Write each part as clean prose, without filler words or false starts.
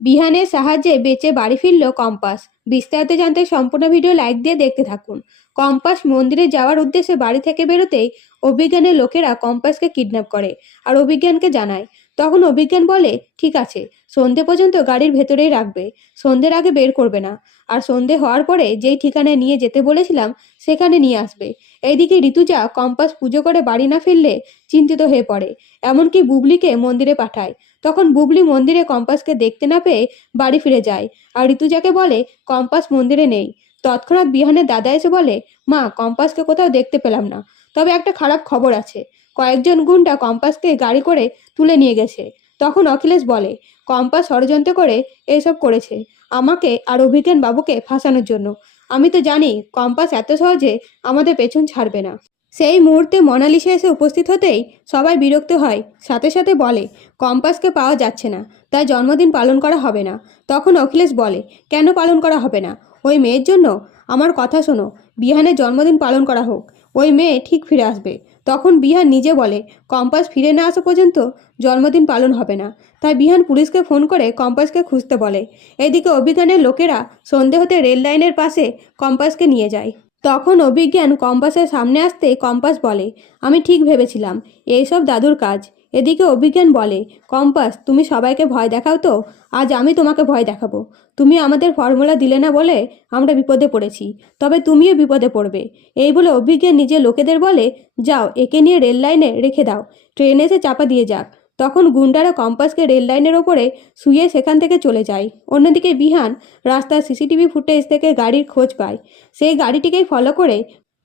বিহানের সাহায্যে বেঁচে বাড়ি ফিরল কম্পাস। বিস্তারিত জানতে সম্পূর্ণ ভিডিও লাইক দিয়ে দেখতে থাকুন। কম্পাস মন্দিরে যাওয়ার উদ্দেশ্যে বাড়ি থেকে বেরোতেই অভিজ্ঞানের লোকেরা কম্পাসকে কিডন্যাপ করে আর অভিজ্ঞানকে জানায়। তখন অভিজ্ঞান বলে, ঠিক আছে, সন্ধে পর্যন্ত গাড়ির ভেতরেই রাখবে, সন্ধ্যের আগে বের করবে না, আর সন্ধে হওয়ার পরে যেই ঠিকানায় নিয়ে যেতে বলেছিলাম সেখানে নিয়ে আসবে। এইদিকে ঋতুজা কম্পাস পুজো করে বাড়ি না ফিরলে চিন্তিত হয়ে পড়ে, এমনকি বুবলিকে মন্দিরে পাঠায়। তখন বুবলি মন্দিরে কম্পাসকে দেখতে না পেয়ে বাড়ি ফিরে যায় আর ঋতুজাকে বলে কম্পাস মন্দিরে নেই। তৎক্ষণাৎ বিহানের দাদা এসে বলে, মা, কম্পাসকে কোথাও দেখতে পেলাম না, তবে একটা খারাপ খবর আছে, কয়েকজন গুন্ডা কম্পাসকে গাড়ি করে তুলে নিয়ে গেছে। তখন অখিলেশ বলে, কম্পাস ষড়যন্ত্র করে এইসব করেছে, আমাকে আর অভিজ্ঞান বাবুকে ফাঁসানোর জন্য। আমি তো জানি কম্পাস এত সহজে আমাদের পেছন ছাড়বে না। সেই মুহূর্তে মোনালিসা এসে উপস্থিত হতেই সবাই বিরক্ত হয়, সাথে সাথে বলে কম্পাসকে পাওয়া যাচ্ছে না, তাই জন্মদিন পালন করা হবে না। তখন অখিলেশ বলে, কেন পালন করা হবে না? ওই মেয়ের জন্য? আমার কথা শোনো, বিহানের জন্মদিন পালন করা হোক, ওই মেয়ে ঠিক ফিরে আসবে। তখন বিহান নিজে বলে, কম্পাস ফিরে না আসা পর্যন্ত জন্মদিন পালন হবে না। তাই বিহান পুলিশকে ফোন করে কম্পাসকে খুঁজতে বলে। এদিকে অভিজ্ঞানের লোকেরা সন্ধে হতে রেল লাইনের পাশে কম্পাসকে নিয়ে যায়। তখন অভিজ্ঞান কম্পাসের সামনে আসতে কম্পাস বলে, আমি ঠিক ভেবেছিলাম এইসব দাদুর কাজ। এদিকে অভিজ্ঞান বলে, কম্পাস, তুমি সবাইকে ভয় দেখাও তো, আজ আমি তোমাকে ভয় দেখাবো। তুমি আমাদের ফর্মুলা দিলে না বলে আমরা বিপদে পড়েছি, তবে তুমিও বিপদে পড়বে। এই বলে অভিজ্ঞান নিজের লোকেদের বলে, যাও একে নিয়ে রেল লাইনে রেখে দাও, ট্রেন এসে চাপা দিয়ে যাক। তখন গুন্ডারা কম্পাসকে রেল লাইনের ওপরে শুয়ে সেখান থেকে চলে যায়। অন্যদিকে বিহান রাস্তার সিসিটিভি ফুটেজ থেকে গাড়ির খোঁজ পায়। সেই গাড়িটিকেই ফলো করে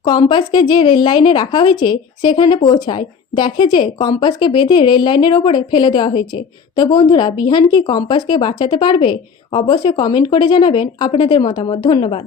কম্পাসকে যে রেল লাইনে রাখা হয়েছে সেখানে পৌঁছায়। দেখে যে কম্পাসকে বেঁধে রেল লাইনের ওপরে ফেলে দেওয়া হয়েছে। তো বন্ধুরা, বিহান কি কম্পাসকে বাঁচাতে পারবে? অবশ্যই কমেন্ট করে জানাবেন আপনাদের মতামত। ধন্যবাদ।